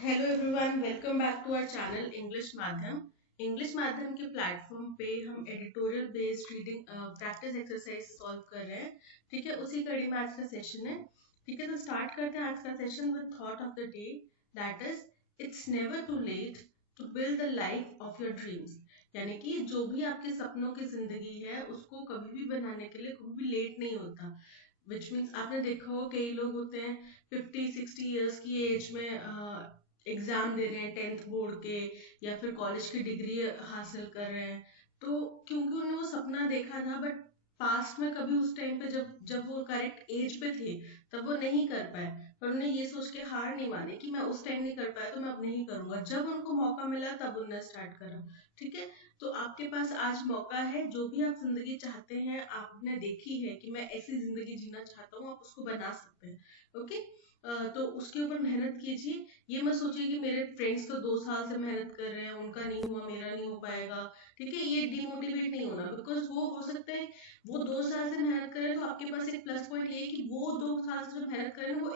Hello everyone, welcome back to our channel English Madhyam. English Madhyam के platform पे हम editorial based reading practice exercise solve कर रहे हैं। ठीक है, उसी कड़ी में आज का सेशन है। ठीक है, तो स्टार्ट करते हैं आज का session with thought of the day, that is it's never too late to build the life of your dreams. यानी कि जो भी आपके सपनों की जिंदगी है उसको कभी भी बनाने के लिए कभी भी लेट नहीं होता। विच मीन्स आपने देखा हो कई लोग होते हैं 50-60 ईयर्स की एज में एग्जाम दे रहे हैं, 10th बोर्ड के या फिर कॉलेज की डिग्री हासिल कर रहे हैं। तो क्योंकि उन्होंने वो सपना देखा था, बट पास्ट में कभी उस टाइम पे जब जब वो करेक्ट एज पे थे तब वो नहीं कर पाए। पर उन्होंने ये सोच के हार नहीं मानी कि मैं उस टाइम नहीं कर पाया तो मैं अब नहीं करूंगा। जब उनको मौका मिला तब उन्होंने स्टार्ट करा। ठीक है, तो आपके पास आज मौका है। जो भी आप जिंदगी चाहते हैं, आपने देखी है कि मैं ऐसी जिंदगी जीना चाहता हूँ, आप उसको बना सकते हैं। ओके, तो उसके ऊपर मेहनत कीजिए। ये मत सोचिए कि मेरे फ्रेंड्स तो 2 साल से मेहनत कर रहे हैं, उनका नहीं हुआ मेरा नहीं हो पाएगा। ठीक है, ये डिमोटिवेट नहीं होना, बिकॉज वो हो सकता है वो 2 साल से मेहनत कर रहे हैं, तो आपके पास एक प्लस पॉइंट ये है कि वो 2 साल से जो मेहनत कर रहे हैं वो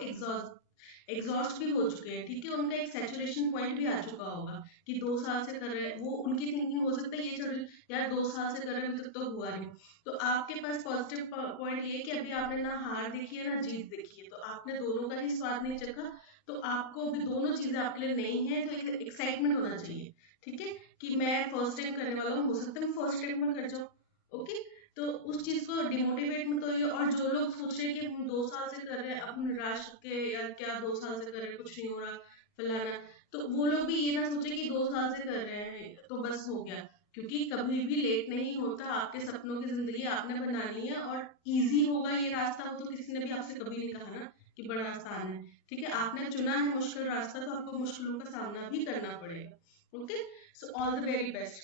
एग्जॉस्ट भी हो चुके हैं। ठीक है, उनका एक सैचुरेशन पॉइंट भी आ चुका होगा कि 2 साल से कर रहे हैं। वो उनकी थिंकिंग हो सकता है ये चल यार 2 साल से कर रहे हैं अभी तक तो हुआ नहीं। तो आपके पास पॉजिटिव पॉइंट ये है कि अभी आपने ना हार देखी है ना जीत देखी है, तो आपने दोनों का ही स्वाद नहीं चखा। तो आपको अभी दोनों चीजें आपके लिए नई हैं, तो एक एक्साइटमेंट होना चाहिए। ठीक है, कि मैं फर्स्ट टाइम करने वाला हूँ, हो सकता है मैं फर्स्ट टाइम में कर जाऊँ। ओके, तो उस चीज को डिमोटिवेट मत होइए। और जो लोग सोच रहे हैं कि हम 2 साल से कर रहे हैं, अब निराश के यार क्या 2 साल से कर रहे हैं कुछ नहीं हो रहा फलाना, तो वो लोग भी ये ना सोचे कि 2 साल से कर रहे हैं तो बस हो गया। क्योंकि कभी भी लेट नहीं होता। आपके सपनों की जिंदगी आपने बनानी है, और इजी होगा ये रास्ता वो तो किसी ने भी आपसे कभी नहीं कहा ना कि बड़ा आसान है। ठीक है, आपने चुना है मुश्किल रास्ता, तो आपको मुश्किलों का सामना भी करना पड़ेगा। Okay, so all the very best.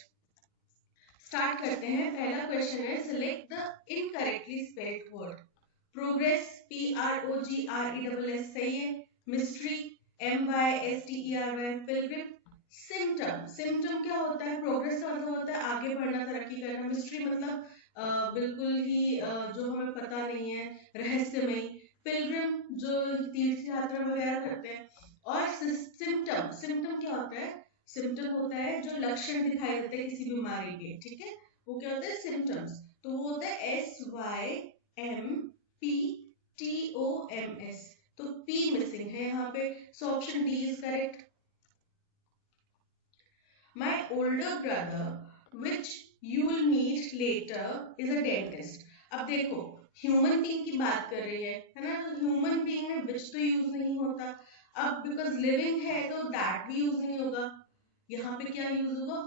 Start करते हैं। पहला क्वेश्चन है, select the incorrectly spelled word. Progress, PROGRESS सही है। Mystery, MYSTERY। Pilgrim, symptom. Symptom क्या होता है? प्रोग्रेस का मतलब होता है आगे बढ़ना, तरक्की करना। मिस्ट्री मतलब बिल्कुल ही जो हमें पता नहीं है, रहस्यमय। पिलग्रिम जो तीर्थ यात्रा वगैरह करते हैं। और सिम्टम, सिम्टम क्या होता है? सिम्टम होता है जो लक्षण दिखाई देते हैं किसी बीमारी के। ठीक है, वो क्या होते हैं? सिम्टम्स। तो वो होता है SYMPTOMS। तो P मिसिंग है यहाँ पे, so option D is correct. My older brother, which you will meet later, is a dentist. अब देखो, ह्यूमन बीइंग की बात कर रही है ना? तो ह्यूमन बीइंग में विच तो यूज नहीं होता। अब बिकॉज लिविंग है तो दैट भी यूज नहीं होगा। यहाँ पे क्या यूज होगा?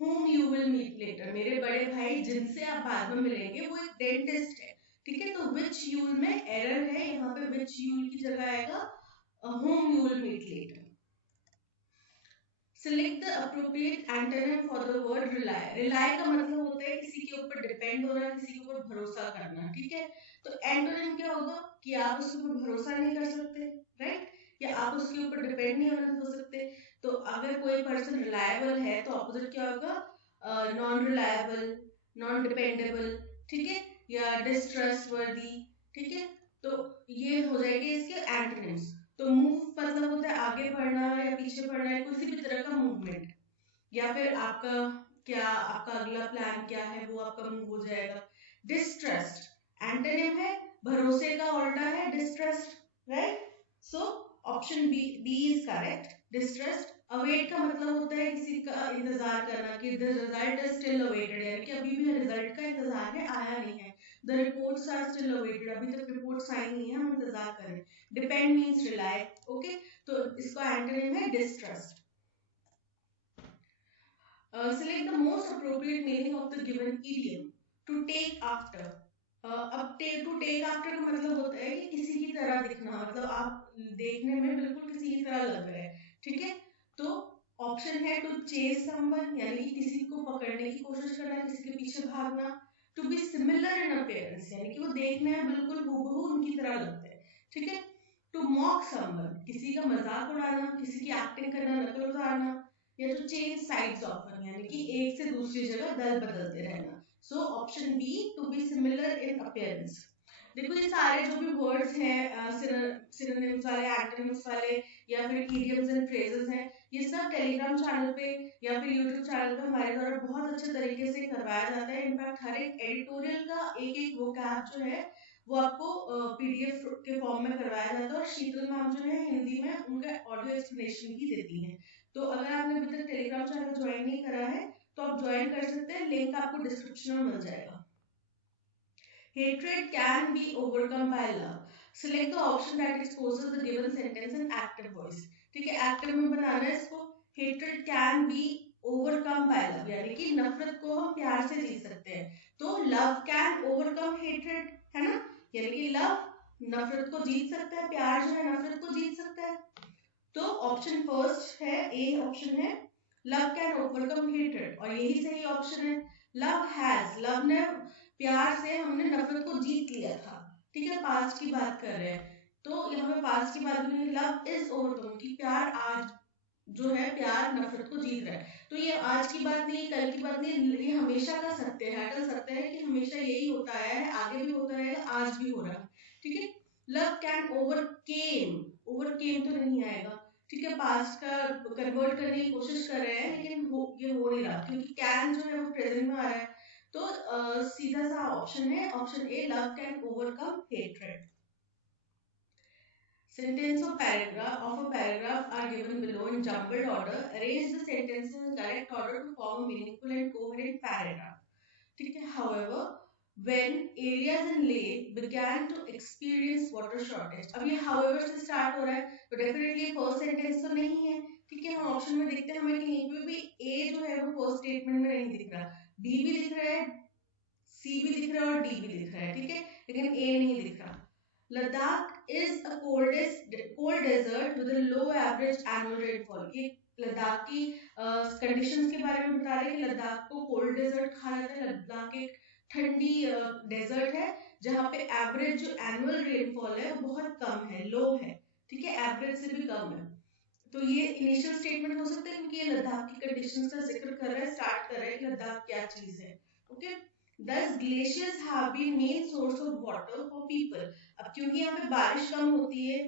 whom you will meet later। मेरे बड़े भाई जिनसे आप बाद में मिलेंगे वो एक डेंटिस्ट है। ठीक है, तो which you will में एरर है, यहाँ पे which you will की जगह आएगा whom you will meet later। Select the appropriate antonym for the word rely। rely का मतलब होता है किसी के ऊपर डिपेंड होना, किसी के ऊपर भरोसा करना। ठीक है, तो एंटोनिम क्या होगा? कि आप उसके ऊपर भरोसा नहीं कर सकते, राइट? या आप उसके ऊपर डिपेंड नहीं होना हो सकते। तो अगर कोई पर्सन रिलायबल है तो ऑपोजिट क्या होगा? Non reliable, non dependable. ठीक है, या डिस्ट्रस्टवर्दी। ठीक है, तो ये हो जाएंगे इसके एंटोनिम्स। तो मूव मतलब होता है आगे बढ़ना या पीछे बढ़ना, या किसी भी तरह का मूवमेंट, या फिर आपका क्या, आपका अगला प्लान क्या है वो आपका मूव हो जाएगा। डिस्ट्रस्ट एंटोनिम है, भरोसे का उल्टा है distrust, right? So option B is correct, distrust. Await का मतलब होता है किसी का इंतजार करना, कि the result is still awaited, यानी कि अभी भी रिजल्ट का इंतजार है, आया नहीं है। The reports are still awaited, अभी तक रिपोर्ट्स आई नहीं है, हम इंतजार कर रहे हैं। Depend means rely. ओके, तो इसका एंटोनिम है distrust. Select the most appropriate meaning of the given idiom। To take after। अब to take after का मतलब होता है कि किसी की तरह दिखना, मतलब आप देखने में बिल्कुल किसी की तरह लग रहे हैं। ठीक है, तो ऑप्शन है टू चेज समवन, यानी कि किसी को पकड़ने की कोशिश करना, किसी के पीछे भागना। To be similar in appearance, यानी कि वो देखने में बिल्कुल हूबहू उनकी तरह लगते हैं। ठीक है, टू मॉक समवन, किसी का मजाक उड़ाना, किसी की एक्टिंग करना, नकल उतारना। या टू चेंज साइड्स ऑफन, यानी कि एक से दूसरी जगह दल बदलते रहना। So option B, to be similar in appearance. देखो ये सारे जो भी वर्ड्स हैं सिनोनिम्स वाले, एंटोनिम्स वाले या फिर इडियम्स एंड फ्रेजेस हैं, ये सब टेलीग्राम चैनल पे या फिर यूट्यूब चैनल पे हमारे द्वारा बहुत अच्छे तरीके से करवाया जाता है। इनफैक्ट हर एक एडिटोरियल का एक एक वोकैब जो है वो आपको पीडीएफ के फॉर्म में करवाया जाता है, और शीतल मैम जो है हिंदी में उनका ऑडियो एक्सप्लेनेशन भी देती हैं। तो अगर आपने अभी तक टेलीग्राम चैनल ज्वाइन नहीं करा है तो आप ज्वाइन कर सकते हैं, लिंक आपको डिस्क्रिप्शन में मिल जाएगा। Hatred can be overcome by love. Select the option that exposes the given sentence in active voice. ठीक है, एक्टिव में बनाना है इसको। Hatred can be overcome by love, यानी कि नफरत को हम प्यार से जीत सकते हैं। तो love can overcome hatred, है ना, यानी कि लव नफरत को जीत सकता है, प्यार जो है नफरत को जीत सकता है। तो ऑप्शन फर्स्ट है, ए ऑप्शन है, लव कैन ओवरकम हेट्रेड, और यही सही ऑप्शन है। लव हैज, लव ने, प्यार से हमने नफरत को जीत लिया था। ठीक है, पास्ट की बात कर रहे हैं तो यहाँ पे पास्ट की बात नहीं, लव इज ओवरकम, कि प्यार आज जो है प्यार नफरत को जीत रहा है। तो ये आज की बात नहीं, कल की बात नहीं, ये हमेशा का सत्य है, अटल सत्य है कि हमेशा यही होता है, आगे भी होता रहेगा, आज भी हो रहा है। ठीक है, लव कैन ओवरकेम, ओवरकेम तो नहीं आएगा। ठीक है, पास्ट का कन्वर्ट करने की कोशिश कर रहे हैं लेकिन ये हो नहीं रहा, क्योंकि कैन जो है वो प्रेजेंट में आ रहा है। तो सीधा सा ऑप्शन है, option A, love can overcome hatred. Sentence of a paragraph are given below in jumbled order. Arrange the sentences in correct order to form a meaningful and coherent paragraph. ठीक है, however, when areas in Leh began to experience water shortage, अब ये however से start हो रहा है तो definitely first sentence तो नहीं है। ठीक है, हम ऑप्शन में देखते हैं, हमें कहीं पे भी A जो है वो फर्स्ट स्टेटमेंट में नहीं दिख रहा, B भी दिख रहा है, C भी दिख रहा है और D भी दिख रहा है। ठीक है, लेकिन A नहीं दिख रहा। Ladakh is a cold desert with a low average annual rainfall. ये लद्दाख की कंडीशंस के बारे में बता रहे हैं कि लद्दाख को कोल्ड डेजर्ट कहा जाता है। लद्दाख एक ठंडी डेजर्ट है जहाँ पे एवरेज जो एनुअल रेनफॉल है वो बहुत कम है, लो है। ठीक है, एवरेज से भी कम है। तो ये इनिशियल स्टेटमेंट हो सकता है क्योंकि ये लद्दाख की कंडीशंस का जिक्र कर रहा है, स्टार्ट कर रहा है कि लद्दाख क्या चीज है। Okay, Thus glaciers have been main source of water for people. अब क्योंकि यहाँ पे बारिश कम होती है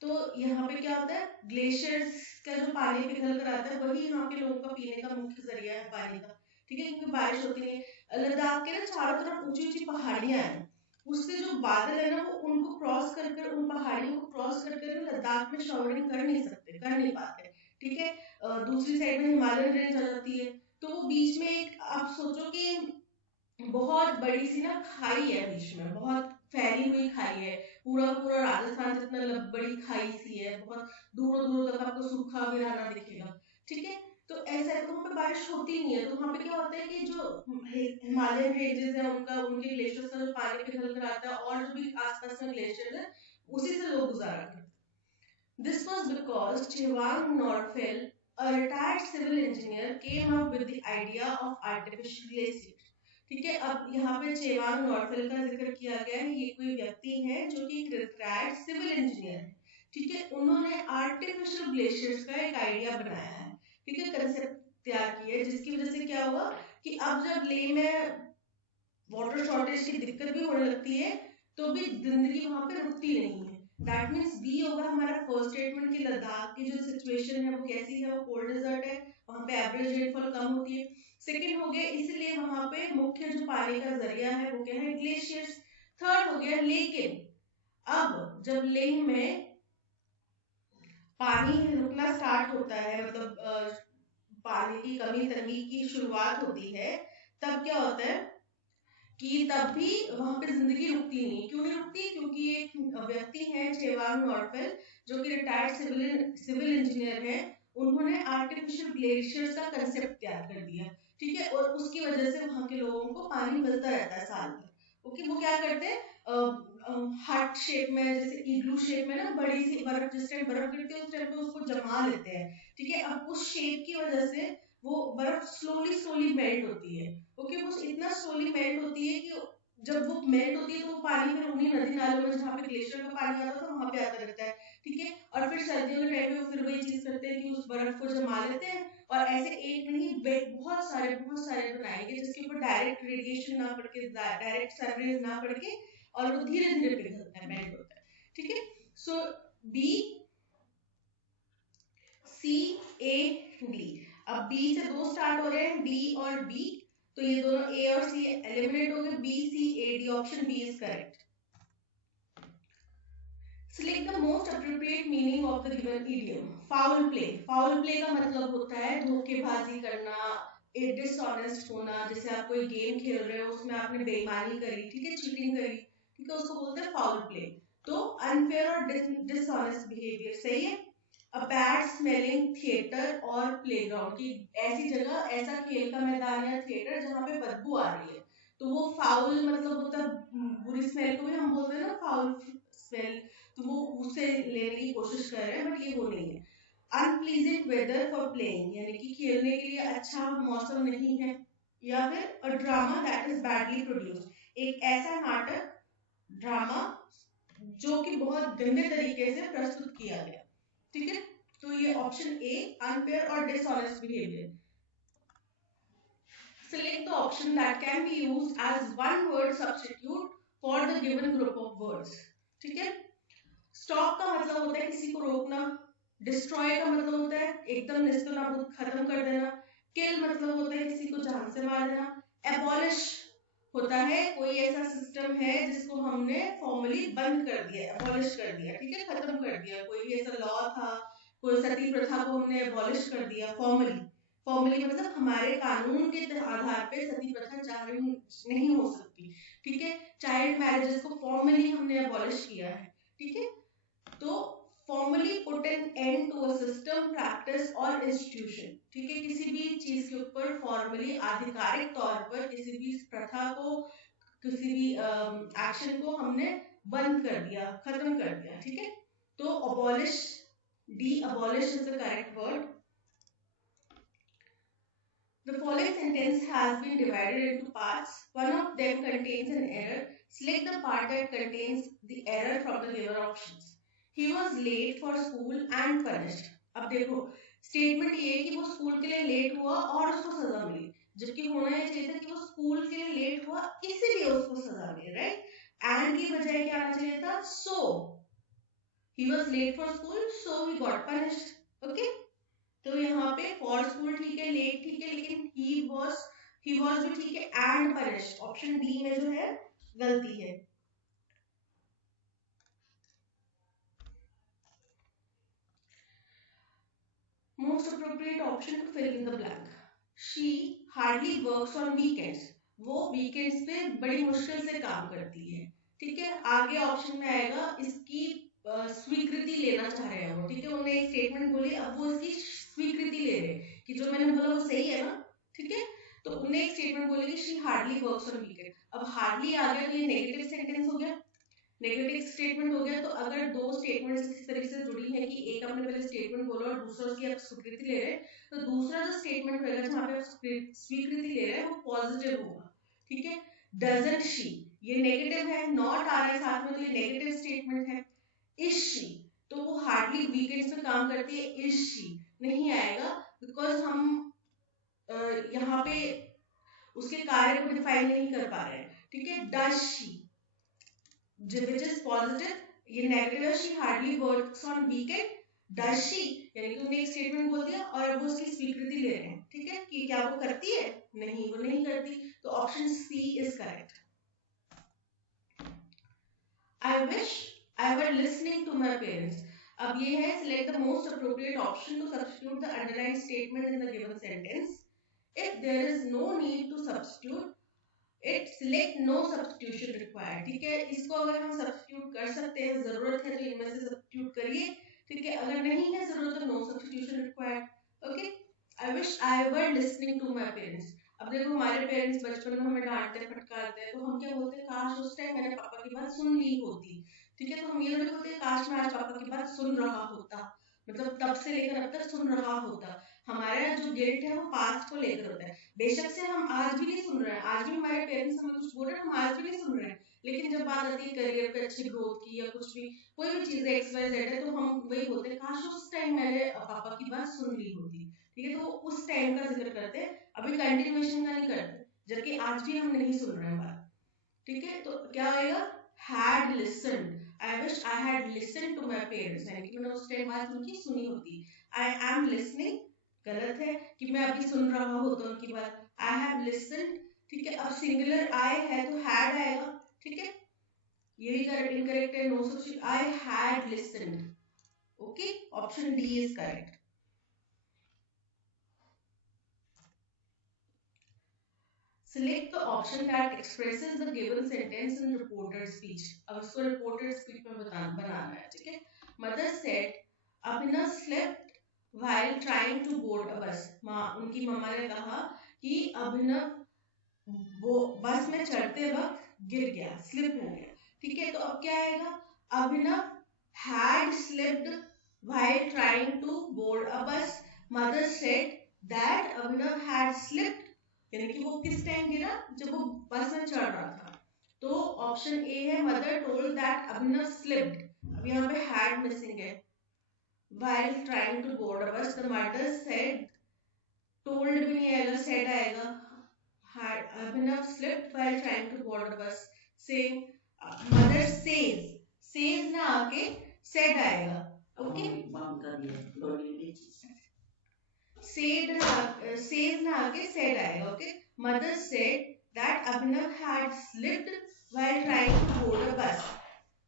तो यहाँ पे क्या होता है, ग्लेशियर्स का जो पानी पिघल कर आता है वही यहाँ के लोगों का पीने का मुख्य जरिया है पानी का। ठीक है, क्योंकि बारिश होती है। लद्दाख के ना चारों तरफ ऊंची ऊंची पहाड़ियां हैं, उससे जो बादल है ना वो उनको क्रॉस कर कर, उन पहाड़ियों को क्रॉस कर कर लद्दाख में शॉवरिंग कर नहीं सकते, कर नहीं पाते। ठीक है, दूसरी साइड में हिमालयन रेंज आ जाती है तो वो बीच में एक, आप सोचो कि बहुत बड़ी सी ना खाई है, बीच में बहुत फैली हुई खाई है, पूरा पूरा राजस्थान जितना बड़ी खाई सी है, बहुत दूर दूर तक आपको सूखा वीराना दिखेगा। ठीक है, तो ऐसा है, तो वहाँ पे बारिश होती नहीं है। तो वहाँ पे क्या होता है कि जो हिमालयन रेंजेस है उनका, उनके ग्लेशियर्स का जो पानी पिघल कर आता है और जो भी आसपास में ग्लेशियर है उसी से लोग गुजारा करते हैं। This was because Chewang Norphel, a retired civil engineer, came up with the idea of artificial glaciers. ठीक है, अब यहाँ पे चेवांग नॉर्फेल का जिक्र किया गया है। ये कोई व्यक्ति है जो कि रिटायर्ड सिविल इंजीनियर है। ठीक है, उन्होंने आर्टिफिशियल ग्लेशियर्स का एक आइडिया बनाया है। ठीक है, कंसेप्ट तैयार किया है, जिसकी वजह से क्या हुआ कि अब जब लेह में वाटर शॉर्टेज की दिक्कत भी होने लगती है तो भी जिंदगी वहां पे रुकती नहीं है। दैट मीन्स बी होगा हमारा फर्स्ट स्टेटमेंट कि लद्दाख की जो सिचुएशन है वो कैसी है, वो कोल्ड डेजर्ट है, वहां पे एवरेज रेनफॉल कम होती है। सेकेंड हो गया इसलिए वहां पे मुख्य जो पानी का जरिया है वो क्या है, ग्लेशियर्स। थर्ड हो गया लेकिन अब जब लेह में पानी रुकना स्टार्ट होता है, मतलब पानी की कमी तंगी की शुरुआत होती है, तब क्या होता है कि तब भी वहां पे जिंदगी रुकती नहीं। क्यों नहीं रुकती, क्योंकि एक व्यक्ति है चेवांग नॉर्फेल जो कि रिटायर्ड सिविल इंजीनियर है, उन्होंने आर्टिफिशियल ग्लेशियर्स का कंसेप्ट तैयार कर दिया। ठीक है, और उसकी वजह से वहां के लोगों को पानी मिलता रहता है साल भर। ओके, वो क्या करते हैं, हार्ट शेप में, जैसे इग्लू शेप में ना बड़ी सी बर्फ, जिस टाइम बर्फ गिरती है उस टाइम पे उसको जमा लेते हैं। ठीक है, अब उस शेप की वजह से वो बर्फ स्लोली स्लोली मेल्ट होती है। ओके, वो इतना स्लोली मेल्ट होती है कि जब वो मेल्ट होती है तो वो पानी फिर उन्हीं नदी नालों में जहाँ पे ग्लेशियर का पानी आता था वहां पे आता रहता है। ठीक है, और फिर सर्दियों के टाइम में फिर वही चीज करते हैं कि उस बर्फ को जमा लेते हैं और ऐसे एक नहीं बहुत सारे बनाएंगे जिसके ऊपर डायरेक्ट रेडिएशन ना पड़ के, डायरेक्ट सनरेज ना पड़ के और वो धीरे धीरे पिघलता है, मेल्ट होता है, ठीक है। सो बी, सी, ए, डी। अब बी से दो स्टार्ट हो रहे हैं, डी और बी, तो ये दोनों ए और सी एलिमिनेट हो गए, B, C, A, D, option B is correct. Select the most appropriate meaning of the given idiom. Foul play. Foul play का मतलब होता है धोखेबाजी करना, डिसऑनेस्ट होना। जैसे आप कोई गेम खेल रहे हो, उसमें आपने बेईमानी करी, ठीक है, चीटिंग करी, ठीक है, उसको बोलते हैं फाउल प्ले। तो अनफेयर और डिसऑनेस्ट बिहेवियर, सही है। अ बैड स्मेलिंग थिएटर और प्लेग्राउंड, की ऐसी जगह, ऐसा खेल का मैदान या थिएटर जहाँ पे बदबू आ रही है, तो वो फाउल मतलब होता है, बुरी स्मेल को भी हम बोलते हैं ना फाउल स्मेल, तो वो उससे लेने की कोशिश कर रहे हैं, बट ये वो नहीं है। अनप्लीजेंट वेदर फॉर प्लेइंग, यानी कि खेलने के लिए अच्छा मौसम नहीं है। या फिर a drama that is badly produced, एक ऐसा नाटक, ड्रामा जो कि बहुत गंदे तरीके से प्रस्तुत किया गया, ठीक है। तो ये ऑप्शन ए, अनफेयर और dishonest behaviour. Select the option that can be used as one word substitute for the given group of words, ठीक है। स्टॉप का मतलब होता है किसी को रोकना, डिस्ट्रॉय का मतलब होता है एकदम नेस्तनाबूद खत्म कर देना, किल मतलब होता है किसी को जान से मार देना, एबॉलिश होता है कोई ऐसा सिस्टम है जिसको हमने फॉर्मली बंद कर दिया, एबॉलिश कर दिया, ठीक है, खत्म कर दिया। कोई भी ऐसा लॉ था, कोई सती प्रथा को हमने एबॉलिश कर दिया फॉर्मली। फॉर्मली मतलब हमारे कानून के आधार पे सती प्रथा चाहे नहीं हो सकती, ठीक है। चाइल्ड मैरिजेस को फॉर्मली हमने एबॉलिश किया है, ठीक है। तो formally put an end to a system, practice और इंस्टीट्यूशन, ठीक है। किसी भी चीज के ऊपर फॉर्मली, आधिकारिक तौर पर किसी भी प्रथा को, किसी भी एक्शन को हमने बंद कर दिया, खत्म कर दिया, ठीक है। तो abolish, D, abolish is the correct word. The following sentence has been divided into parts. One of them contains an error. Select the part that contains the error from the given options. He was late for school and punished. अब देखो statement ये है कि वो school के लिए late हुआ और उसको सजा मिली, जबकि होना ये चाहिए था कि वो स्कूल के लिए लेट हुआ इसीलिए उसको सजा मिली, राइट। एंड की बजाय क्या आना चाहिए था, so he was late for school so he got punished, okay. तो यहाँ पे फॉर स्कूल ठीक है, लेट ठीक है, लेकिन ही वॉज भी ठीक है, एंड पनिश्ड ऑप्शन डी में जो है गलती है। Most appropriate option to fill in the blank. She hardly works on weekends, वो वीकेंड्स पे बड़ी मुश्किल से काम करती है, ठीक है। आगे ऑप्शन में आएगा इसकी स्वीकृति लेना चाह रहे हैं वो, ठीक है। उन्होंने एक स्टेटमेंट बोली, अब वो इसकी स्वीकृति ले रहे हैं कि जो मैंने बोला वो सही है ना, ठीक है। तो उन्हें एक स्टेटमेंट बोली कि she hardly works on weekend. अब हार्डली आ गया तो ये नेगेटिव सेंटेंस हो गया, नेगेटिव स्टेटमेंट हो गया। तो अगर दो स्टेटमेंट्स इस तरीके से जुड़ी है कि एक आपने पहले स्टेटमेंट बोला और दूसरा उसकी आप स्वीकृति ले रहे हैं, तो दूसरा जो स्टेटमेंट होगा जहां पे आप स्वीकृति ले रहे हैं वो पॉजिटिव होगा, ठीक है। डजंट शी, ये नेगेटिव है, नॉट आ रहा है साथ में, तो ये नेगेटिव स्टेटमेंट है। इज शी, तो वो हार्डली वीकेंड्स में काम करती है, इज शी नहीं आएगा, बिकॉज हम यहाँ पे उसके कार्य को डिफाइन नहीं कर पा रहे हैं, ठीक है। Does she, which is positive, ये नेगेटिव है, she hardly works on weekend. Does she यानी कि तुमने एक स्टेटमेंट बोल दिया और अब वो उसकी स्वीकृति ले रहे हैं, ठीक है, कि क्या वो करती है, नहीं वो नहीं करती। तो option C is correct. I wish I were listening to my parents. अब ये है select the most appropriate option to substitute the underline statement in the given sentence. If there is no need to substitute it, select no substitution required, ठीक है। इसको अगर हम substitute कर सकते हैं, जरूरत है तो इनमें से सब्स्टिट्यूट करिए, ठीक है। अगर नहीं है जरूरत तो no substitution required, okay. I wish I were listening to my parents. अब देखो हमारे पेरेंट्स बचपन में हमें डांटते फटकारते हैं, तो हम क्या बोलते हैं, काश उस टाइम मैंने पापा की बात सुन ली होती, ठीक है। तो हम ये बोलते हैं काश मैं आज पापा की बात सुन रहा होता, मतलब तब से लेकर अब तक सुन रहा होता। हमारा जो गिल्ट है वो पास्ट को लेकर होता है। बेशक से हम आज भी नहीं सुन रहे हैं, आज भी हमारे पेरेंट्स हमें कुछ बोल रहे हैं, हम आज भी नहीं सुन रहे हैं, लेकिन जब बात आती है करियर पे अच्छी ग्रोथ की या कुछ भी, कोई भी चीज एक्स वाई जेड है, तो हम वही बोलते हैं काश उस टाइम मैंने पापा की बात सुन ली होती, ठीक है। तो उस टाइम का जिक्र करते हैं, अभी कंटिन्यूएशन का नहीं करते, जबकि आज भी हम नहीं सुन रहे हैं बात, ठीक है। तो क्या आएगा, had listened. I wish I had listened to my parents. यानी कि मैंने उस टाइम बात उनकी सुनी होती. I am listening गलत है कि मैं अभी सुन रहा होता उनकी बात. I have listened. ठीक है, अब सिंगुलर I है तो had आएगा. ठीक है, यही इनकरेक्ट है. No substitute. I had listened. Okay, option D is correct. Select the option that expresses the given sentence in reported speech. अब इसको reported speech में बनाना है. ठीक है, mother said Abhinav slept while trying to board a bus. उनकी मम्मा ने कहा कि अभिनव वो बस में चढ़ते वक्त गिर गया, स्लिप हो गया. ठीक है, तो अब क्या आएगा? अभिनव had slept while trying to board a bus. Mother said that Abhinav had slipped, यानी कि वो किस टाइम गिरा? जब वो बस में चढ़ रहा था. तो ऑप्शन ए है mother told that Abhinav slipped. अब यहाँ पे हैड मिसिंग है. while trying to board a bus the mother said, told भी नहीं आएगा, said आएगा. had Abhinav slipped while trying to board a bus. same mother says ना आके said आएगा. ओके, says ना आके said आएगा. Okay, mother said that Abhinav had slipped while trying to board a bus.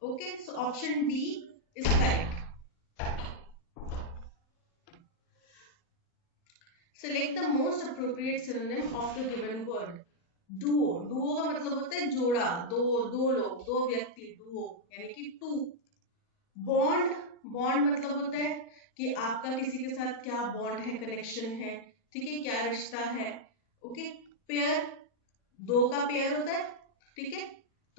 Okay, so option D is correct. Select the most appropriate synonym of the given word. Duo. Duo का मतलब होता है जोड़ा, दो लोग, दो व्यक्ति. Duo यानी कि two. Bond. Bond मतलब होता है कि आपका किसी के साथ क्या बॉन्ड है, कनेक्शन है. ठीक है, क्या रिश्ता है. ओके, पेयर, दो का पेयर होता है. ठीक है,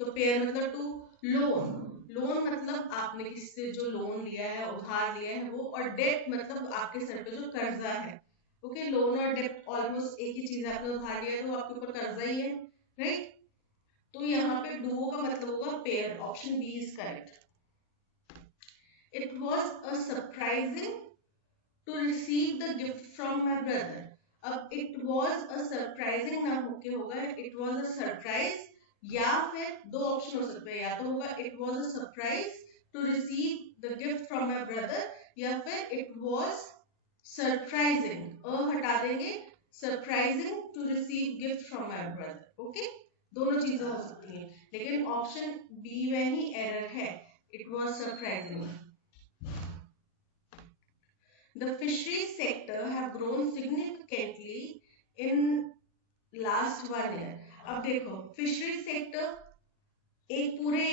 तो पेयर मतलब टू. लोन. लोन मतलब आपने किसी से जो लोन लिया है, उधार लिया है वो. और डेट मतलब आपके सर पे जो कर्जा है. ओके, लोन और डेट ऑलमोस्ट एक ही चीज है. आपने उधार लिया है तो आपके ऊपर कर्जा ही है, राइट. तो यहाँ पे डुओ का मतलब होगा pair. Option B is correct. It was a surprising to receive the gift from my brother. अब it was a surprising ना होके होगा it was a surprise, या फिर दो ऑप्शन हो सकते हैं. या तो होगा it was a surprise to receive the gift from my brother, या फिर it was surprising, हटा देंगे, surprising to receive gift from my brother. Okay, दोनों चीजें हो सकती हैं, लेकिन ऑप्शन बी में ही एरर है. it was surprising. The fishery sector have grown significantly in last 1 year. अब देखो, फिशरी सेक्टर एक पूरे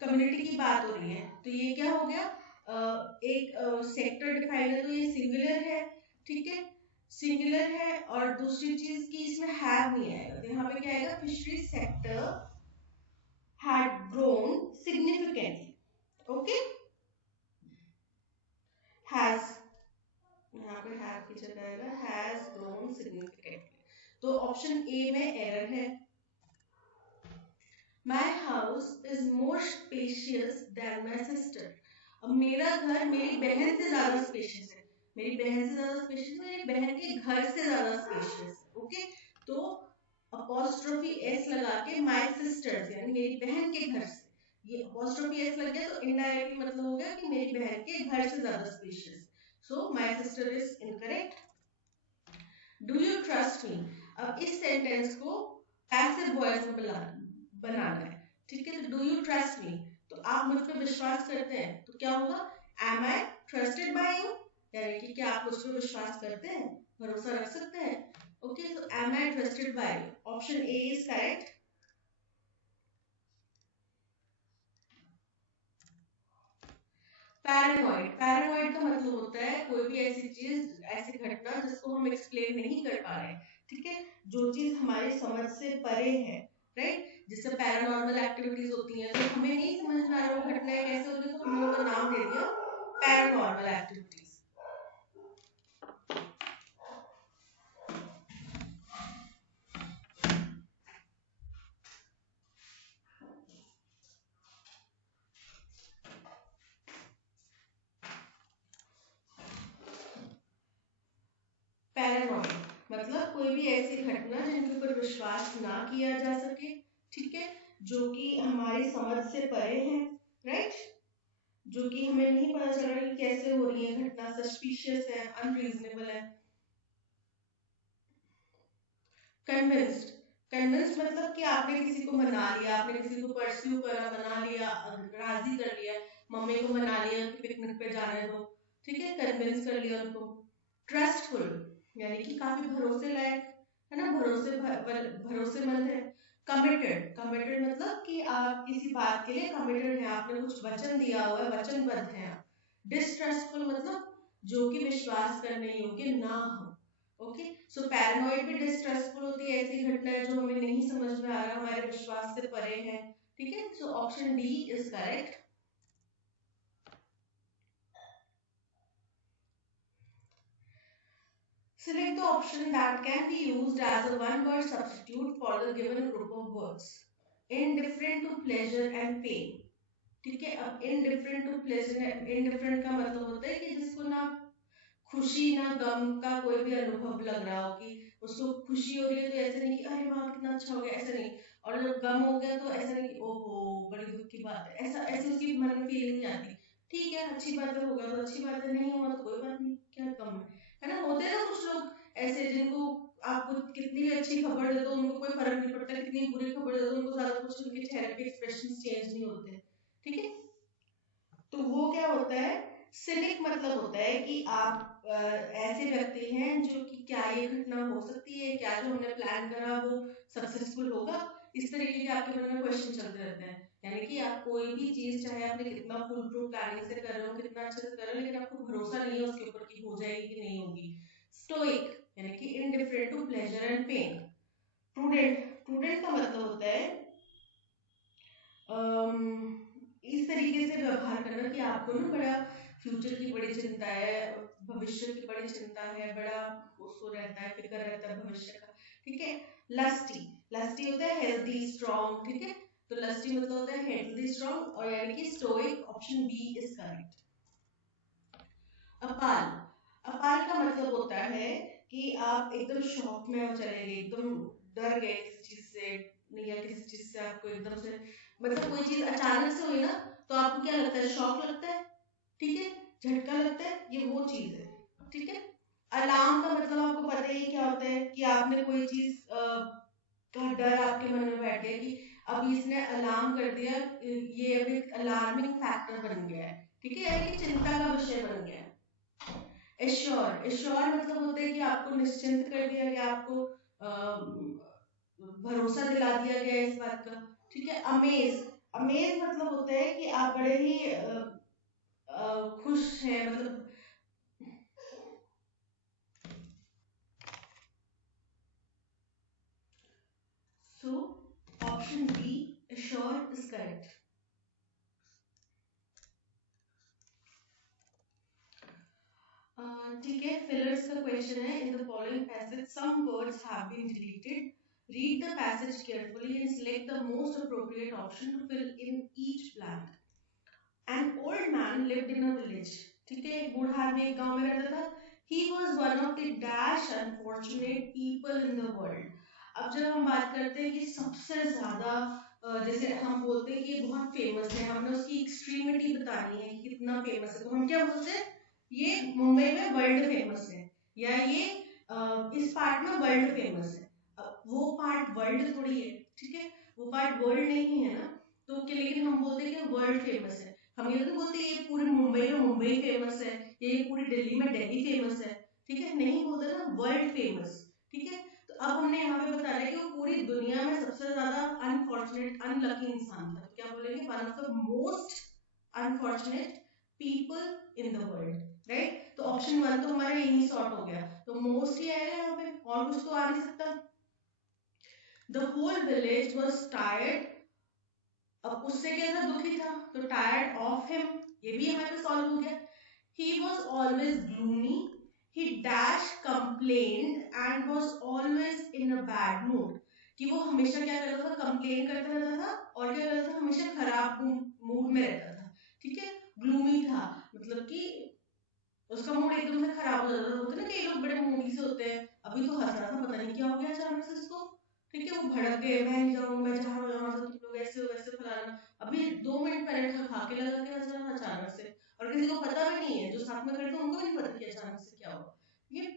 कम्युनिटी की बात हो रही है, तो ये क्या हो गया? एक सेक्टर डिफाइन है तो ये सिंगुलर है. ठीक है, सिंगुलर है. और दूसरी चीज की इसमें हैव नहीं आएगा, तो यहाँ पे क्या आएगा? Fishery sector had grown significantly. Okay, has, यहाँ पे have की जगह आएगा has grown significantly. तो ऑप्शन ए में एरर है. My house is more spacious than my sister. अब मेरा घर मेरी बहन से ज्यादा स्पेशियस है. मेरी बहन से ज्यादा स्पेशियस, मेरी बहन के घर से ज्यादा स्पेशियस. ओके, तो अपॉस्ट्रोफी एस लगा के my sisters यानी मेरी बहन के घर से, ये अपॉस्ट्रोफी एस लग गया तो इनडायरेक्टली मतलब हो गया कि मेरी बहन के घर से ज्यादा spacious. So my sister is incorrect. Do you trust me? अब इस सेंटेंस को पैसिव वॉइस में बनाना है. ठीक है, तो do you trust me, तो आप मुझ पर विश्वास करते हैं, तो क्या होगा? Am I trusted by you, यानी कि क्या आप मुझ पर विश्वास करते हैं, भरोसा रख सकते हैं. ओके, तो am I trusted by you. Option A is correct. Paranoid. Paranoid का मतलब होता है कोई भी ऐसी चीज, ऐसी घटना जिसको हम एक्सप्लेन नहीं कर पा रहे. ठीक है, जो चीज हमारी समझ से परे है, राइट. जिससे पैरानॉर्मल एक्टिविटीज होती हैं, तो हमें नहीं समझ में आ रहा वो घटना कैसे हो रही, तो हमने उसका नाम दे दिया पैरानॉर्मल एक्टिविटीज. पैरानॉर्मल मतलब कोई भी ऐसी घटना जिनके ऊपर विश्वास ना किया जा सके. ठीक है, जो कि हमारी समझ से परे हैं, राइट, जो कि हमें नहीं पता चल रहा कि कैसे हो रही है घटना, सस्पिशियस है, अनरीजनेबल है। कन्विंस्ड, कन्विंस्ड मतलब कि आपने किसी को मना लिया, आपने किसी को परस्यू करा, मना लिया, राजी कर लिया, मम्मी को मना लिया कि पिकनिक पे जाने दो, ठीक है, कन्विंस कर लिया उनको। ट्रस्टफुल यानी कि काफी भरोसे लायक है ना, भरोसेमंद है। कमिटेड, कमिटेड मतलब कि आप किसी बात के लिए कमिटेड हैं, आपने कुछ वचन दिया हुआ है, वचनबद्ध हैं आप। डिस्ट्रस्टफुल मतलब जो कि विश्वास करने योग्य ना हो। ओके, सो पैरानॉइड भी डिस्ट्रस्टफुल होती है, ऐसी घटनाएं जो हमें नहीं समझ में आ रहा, हमारे विश्वास से परे है, ठीक है। So option D is correct. Select the option that can be used as a one word substitute for the given group of words. Indifferent to pleasure and pain, ठीक है। अब indifferent to pleasure, indifferent का मतलब होता है कि जिसको ना खुशी ना गम का कोई भी अनुभव लग रहा हो, कि उसको खुशी हो रही है तो ऐसे नहीं कि अरे वाह कितना अच्छा हो गया, ऐसे नहीं, और जब गम हो गया तो ऐसा नहीं कि ओहो बड़ी दुख की बात है, ऐसा ऐसे उसकी मन में फीलिंग नहीं आती। ठीक है, अच्छी बात है, होगा तो अच्छी बात है, नहीं हुआ तो कोई बात नहीं, क्या कम है ना। होते हैं ना कुछ लोग ऐसे जिनको आपको कितनी भी अच्छी खबर दे दो उनको कोई फर्क नहीं पड़ता, कितनी बुरी खबर दे दो उनको ज्यादा कुछ, उनके चेहरे पे एक्सप्रेशन चेंज नहीं होते, ठीक है। तो वो क्या होता है, सिनिक मतलब होता है कि आप ऐसे व्यक्ति हैं जो कि क्या ये घटना हो सकती है, क्या जो हमने प्लान करा वो सक्सेसफुल होगा, इस तरीके के आपके मन में क्वेश्चन चलते रहते हैं। यानी कि आप कोई भी चीज चाहे आपने कितना फुल प्रूफ प्लानिंग से कर रहे हो, कितना अच्छे से कर रहे हो, लेकिन आपको भरोसा नहीं है उसके ऊपर कि हो जाएगी कि नहीं होगी। स्टोइक यानी कि indifferent to pleasure and pain. Prudent, prudent का मतलब होता है इस तरीके से व्यवहार करना कि आपको ना बड़ा फ्यूचर की बड़ी चिंता है, भविष्य की बड़ी चिंता है, बड़ा उसको रहता है, फिक्र रहता है भविष्य का, ठीक है। लस्टी, लस्टी होता है हेल्दी स्ट्रॉन्ग, ठीक है। तो लस्टी मतलब होता है हेल्दी स्ट्रॉन्ग, और यानी कि stoic, option B is correct. Appal, appal का मतलब होता है कि आप एकदम शॉक में हो चले गए, एकदम डर गए किसी चीज से, या किसी चीज से आपको एकदम से, मतलब कोई चीज अचानक से हुई ना, तो आपको क्या लगता है, शॉक लगता है, ठीक है, झटका लगता है, ये वो चीज है, ठीक है। अलार्म का मतलब आपको पता ही क्या होता है, कि आपने कोई चीज का डर आपके मन में बैठ गया कि अब इसने अलार्म कर दिया, ये अब एक अलार्मिंग फैक्टर बन गया है, ठीक है, यानी कि चिंता का विषय बन गया है। एश्योर, एश्योर मतलब होता है कि आपको निश्चिंत कर दिया गया, आपको भरोसा दिला दिया गया इस बात का, ठीक है। अमेज, अमेज मतलब होता है कि आप बड़े ही खुश हैं, मतलब so option B assure is correct. ठीक है, फिलर्स का क्वेश्चन है, in the following passage some words have been deleted, read the passage carefully and select the most appropriate option to fill in each blank. An old man lived in a village, ठीक है, एक बूढ़ा आदमी एक गांव में रहता था। He was one of the dash unfortunate people in the world. अब जब हम बात करते हैं कि सबसे ज्यादा जैसे हम बोलते हैं कि ये बहुत फेमस है, हमने उसकी एक्सट्रीमिटी बतानी है कि कितना फेमस है, तो हम क्या बोलते हैं, ये मुंबई में वर्ल्ड फेमस है, या ये इस पार्ट में वर्ल्ड फेमस है। अब वो पार्ट वर्ल्ड थोड़ी है, ठीक है, वो पार्ट वर्ल्ड नहीं है ना, तो लेकिन हम बोलते हैं कि वर्ल्ड फेमस है। हम ये तो बोलते ये पूरी मुंबई में मुंबई फेमस है, ये पूरी दिल्ली में दिल्ली फेमस है, ठीक है, नहीं बोलते ना वर्ल्ड फेमस, ठीक है। तो अब हमने यहाँ पे बता रहे कि वो पूरी दुनिया में सबसे ज्यादा अनफॉर्चुनेट अनलकी इंसान था, तो क्या बोलेंगे, one of the most unfortunate people in the world, right. तो ऑप्शन वन तो हमारा यही सॉर्ट हो गया, तो मोस्ट ही आएगा यहाँ पे, और कुछ तो आ नहीं सकता। The whole village was tired, अब उससे क्या था, दुखी था, तो टायर्ड ऑफ हिम, ये भी हमारे सॉल्व हो गया। He was always gloomy, he dash complained and was always in a bad mood, कि वो हमेशा क्या करता था, कंप्लेन करता रहता था, और क्या करता था, हमेशा खराब मूड में रहता था, ठीक है। ग्लूमी था मतलब कि उसका मूड एकदम से खराब हो जाता था, होता है ना कि लोग बड़े मूडी से होते हैं, अभी तो हंस रहा था, पता नहीं क्या हो गया अचानक से इसको, ठीक है, वो भड़क गए, मैं नहीं जाऊंगा, मैं जहाँ जाऊंगा सब लोग ऐसे हो वैसे फलाना, अभी 2 मिनट पहले खा के लगा के आ जाना अचानक से, और किसी को पता भी नहीं है, जो साथ में खड़े थे उनको भी नहीं पता कि अचानक से क्या हुआ। ये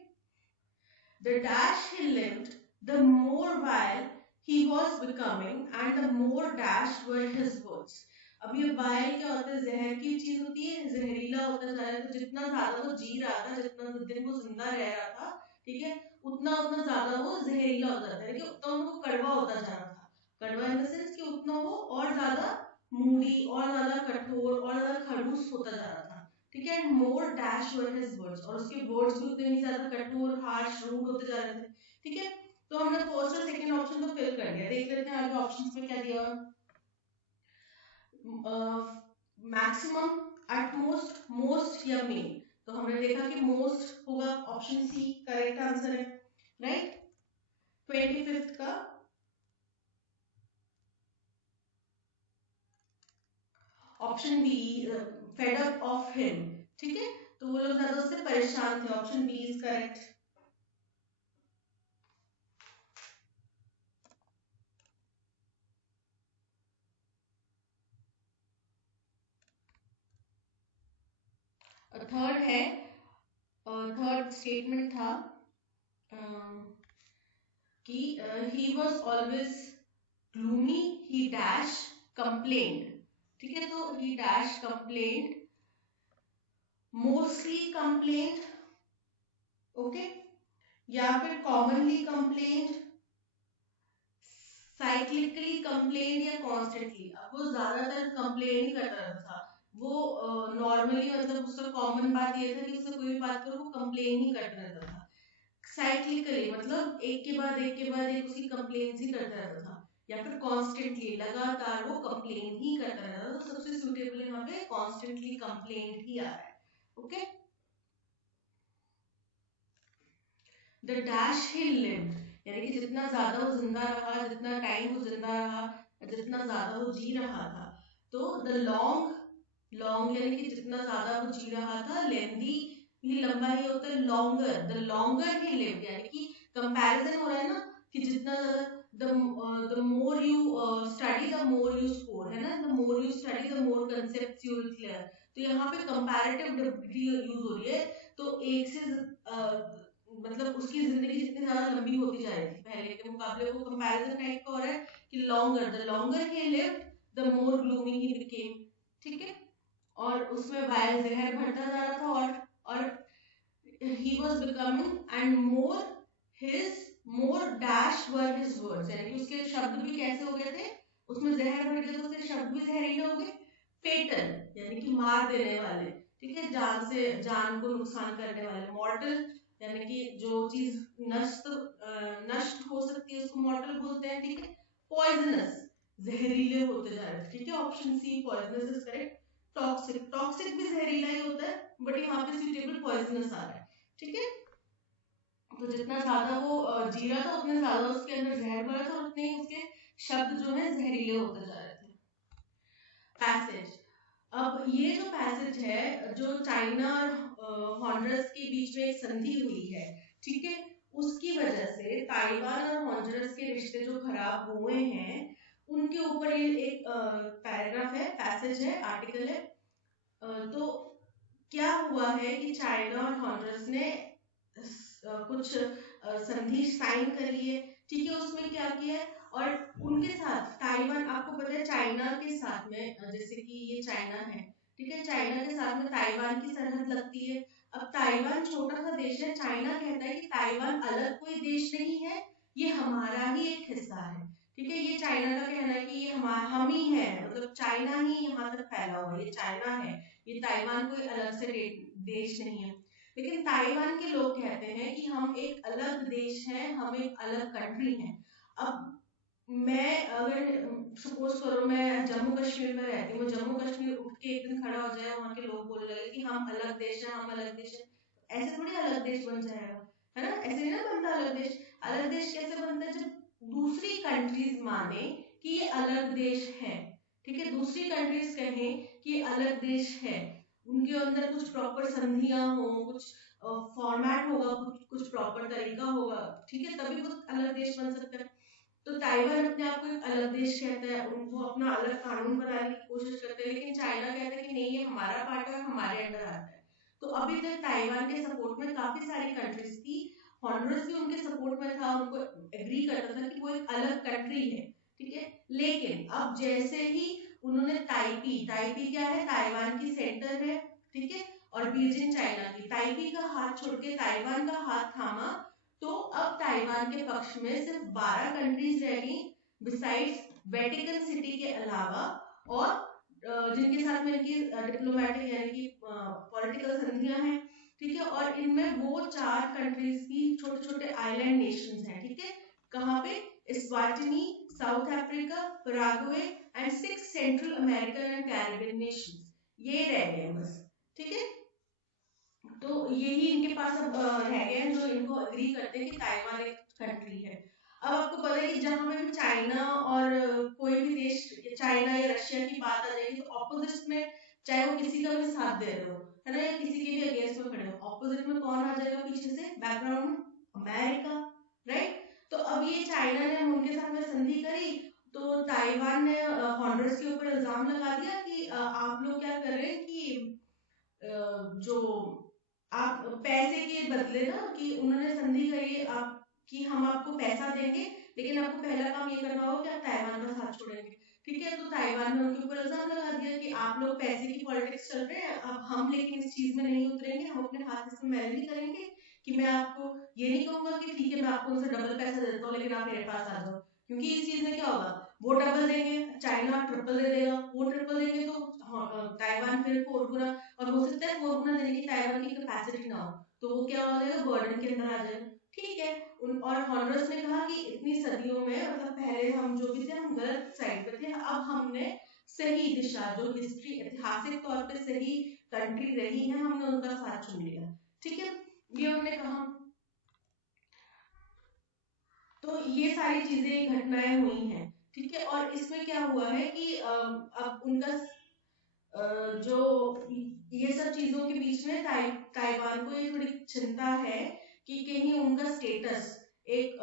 the dash he lived, the more vile he was becoming, and the more dash were his words. अब ये वायल क्या होता है, जहर की चीज होती है, जहरीला होता जा रहा है, तो जितना ज्यादा वो जी रहा था, जितना दिन वो जिंदा रह रहा था, ठीक है, उतना उतना ज्यादा वो जहरीला होता जाता है, कि उतना उनको कड़वा होता जा रहा था। कड़वा इन द सेंस कि उतना वो और ज्यादा मूडी, और ज्यादा कठोर, और ज्यादा खड़ूस होता जा रहा था, ठीक है। And more dash were his words, और उसके वर्ड्स भी उतने ही ज्यादा कठोर, हार्श, रूड होते जा रहे थे, ठीक है। तो हमने फर्स्ट और सेकंड ऑप्शन तो फिल कर लिया, देख लेते हैं आगे ऑप्शंस में क्या दिया। मैक्सिमम, एटमोस्ट, मोस्ट या मेन। तो हमने देखा कि मोस्ट होगा, ऑप्शन सी करेक्ट आंसर है, राइट। 25th का option B, fed up of him, ठीक है, तो वो लोग ज्यादा उससे परेशान थे, option B is correct. Third है, थर्ड स्टेटमेंट था कि he was always gloomy, he dash complained, ठीक है, तो he dash complained, mostly complained, okay, या फिर कॉमनली कंप्लेन्ड, साइक्लिकली कंप्लेन, या कॉन्स्टेंटली। अब वो ज्यादातर कंप्लेन ही करता रहता था, वो नॉर्मली मतलब उसका कॉमन बात ये था कि उससे कोई भी बात करो वो कंप्लेन ही करता रहता था। साइक्लिकली मतलब एक के बाद एक के बाद एक उसकी कंप्लेन ही करता रहता था, या फिर कॉन्स्टेंटली लगातार वो कंप्लेन ही करता रहता था, तो सबसे सूटेबल यहाँ पे कॉन्स्टेंटली कंप्लेन ही आ रहा है, okay. The dash he lived, यानी कि जितना ज्यादा वो जिंदा रहा, जितना टाइम वो जिंदा रहा, जितना ज्यादा वो जी रहा था, तो द लॉन्ग, लॉन्ग यानी कि जितना ज्यादा वो जी रहा था, लेंदी भी लंबा ही होता है, longer, the longer he lived, यानी कि कंपैरिजन हो रहा है ना, कि जितना the more you study the more you score, है ना, the more you study the more concepts you will clear. तो यहाँ पे कंपैरेटिव डिग्री यूज हो रही है, तो एक से मतलब उसकी जिंदगी जितनी ज्यादा लंबी होती जा रही थी पहले के मुकाबले, वो कंपैरिजन टाइप का हो रहा है कि longer, the longer he lived the more gloomy he became, ठीक है। और उसमें वायल जहर बढ़ता जा रहा था, और he was becoming, and more his, more dash were his words, यानी कि उसके शब्द भी कैसे हो गए थे, उसमें जहर भर गया तो उसके शब्द भी जहरीले हो गए, फेटल यानी कि मार देने वाले, ठीक है, जान से, जान को नुकसान करने वाले, मॉर्टल यानी कि जो चीज नष्ट नष्ट हो सकती है उसको मॉर्टल बोलते हैं, ठीक है। पॉइजनस, जहरीले होते जा रहे हैं, ठीक है, option C poisonous is correct. Toxic, toxic भी जहरीला ही होता है, बट यहाँ पे सूटेबल पॉइजनस आ रहा है, ठीक है। तो जितना ज्यादा वो जी रहा था, उतने ज्यादा उसके अंदर जहर भरा था, और उतने ही उसके शब्द जो है जहरीले होते जा रहे थे। पैसेज, अब ये जो पैसेज है, जो चाइना और हॉन्डुरस के बीच में एक संधि हुई है, ठीक है, उसकी वजह से ताइवान और हॉन्डुरस के रिश्ते जो खराब हुए हैं, उनके ऊपर ये एक पैराग्राफ है, पैसेज है, आर्टिकल है। तो क्या हुआ है कि चाइना और हॉन्डुरस ने कुछ संधि साइन करी है, ठीक है, उसमें क्या किया है, और उनके साथ ताइवान, आपको पता है चाइना के साथ में, जैसे कि ये चाइना है, ठीक है, चाइना के साथ में ताइवान की सरहद लगती है। अब ताइवान छोटा सा देश है, चाइना कहता है कि ताइवान अलग कोई देश नहीं है, ये हमारा ही एक हिस्सा है, ठीक है, ये चाइना का कहना है कि ये हम ही है, मतलब चाइना ही यहाँ तक फैला हुआ है, ये चाइना है, ये ताइवान कोई अलग से देश नहीं है। लेकिन ताइवान के लोग कहते हैं कि हम एक अलग देश हैं, हम एक अलग कंट्री हैं। अब मैं अगर सपोज करो मैं जम्मू कश्मीर में रहती हूँ, जम्मू कश्मीर उठ के एक दिन खड़ा हो जाए, वहाँ के लोग बोलने लगे कि हम अलग देश हैं, हम अलग देश हैं, ऐसे थोड़ी अलग देश बन जाएगा, है ना, ऐसे नहीं ना बनता अलग देश। अलग देश कैसे बनता है, जब दूसरी कंट्रीज माने कि ये अलग देश है, ठीक है, दूसरी कंट्रीज कहें कि ये अलग देश है, उनके अंदर कुछ प्रॉपर संधियां हो, कुछ फॉर्मेट होगा, कुछ प्रॉपर तरीका होगा, ठीक है, तभी वो अलग देश बन सकता है। तो ताइवान अपने आप को एक अलग देश कहता है, वो अपना अलग कानून बनाने की कोशिश करते हैं, लेकिन चाइना कहता है कि नहीं, ये हमारा पार्ट है, हमारे अंडर आता है। तो अभी तक ताइवान के सपोर्ट में काफी सारी कंट्रीज थी, हॉन्डुरस भी उनके सपोर्ट में था, उनको एग्री करता था कि वो एक अलग कंट्री है, ठीक है। लेकिन अब जैसे ही उन्होंने ताइपी, ताइपी क्या है, ताइवान की सेंटर है, ठीक है, और बीजिंग चाइना की, ताइपी का हाथ छोड़ के ताइवान का हाथ थामा, तो अब ताइवान के पक्ष में सिर्फ 12 कंट्रीज रह गई, बिसाइड्स वेटिकन सिटी के अलावा, और जिनके साथ में इनकी डिप्लोमेटिक यानी कि पॉलिटिकल संधियां हैं, ठीक है। और इनमें वो 4 कंट्रीज की छोटे छोटे आइलैंड नेशंस हैं, ठीक है। कहाँ पे, Eswatini, south Africa, Paraguay and 6 central American and Caribbean Nations, ये रह गए बस, ठीक है। तो यही इनके पास अब रह गए हैं जो इनको अग्री करते हैं कि ताइवान एक कंट्री है। अब आपको पता है कि जहां पे भी चाइना और कोई भी देश, चाइना या रशिया की बात आ जाएगी, तो ऑपोजिट में, चाहे वो किसी का भी साथ दे रहे हो, है ना, या किसी के भी अगेंस्ट में खड़े हो, ऑपोजिट में कौन आ जाएगा पीछे से, बैकग्राउंड में, अमेरिका, राइट। तो अब ये चाइना ने उनके साथ में संधि करी, तो ताइवान ने हॉन्डुरस के ऊपर इल्जाम लगा दिया कि आप लोग क्या कर रहे हैं कि जो आप पैसे के बदले ना, कि उन्होंने संधि करी आप कि हम आपको पैसा देंगे, लेकिन आपको पहला काम ये करना होगा कि आप ताइवान का साथ छोड़ेंगे, ठीक है। तो ताइवान ने उनके ऊपर इल्जाम लगा दिया कि आप लोग पैसे की पॉलिटिक्स चल रहे हैं, अब हम लेकिन इस चीज में नहीं उतरेंगे, हम अपने हाथ इसमें मैल नहीं करेंगे, कि मैं आपको ये नहीं कहूंगा कि ठीक है मैं आपको उनसे डबल पैसा देता हूँ, लेकिन आप मेरे पास आ जाओ, क्योंकि इस चीज में क्या होगा, वो डबल देंगे, चाइना ट्रिपल दे देगा, वो ट्रिपल देंगे तो ताइवान फिर 4 गुना, और हो सकता है 4 गुना देने की ताइवान की कैपेसिटी ना हो, तो वो क्या हो जाएगा, बर्डन के अंदर आ जाएगा, ठीक है। और हॉनरस ने कहा कि इतनी सदियों में, मतलब पहले हम जो भी थे हम गलत साइड पे थे, अब हमने सही दिशा, जो हिस्ट्री ऐतिहासिक तौर पे सही कंट्री रही है, हमने उनका साथ चुन लिया, ठीक है, ये उन्होंने कहा। तो ये सारी चीजें घटनाएं हुई हैं, ठीक है। और इसमें क्या हुआ है कि अब उनका जो ये सब चीजों के बीच में ताइवान को ये थोड़ी चिंता है कि कहीं उनका स्टेटस एक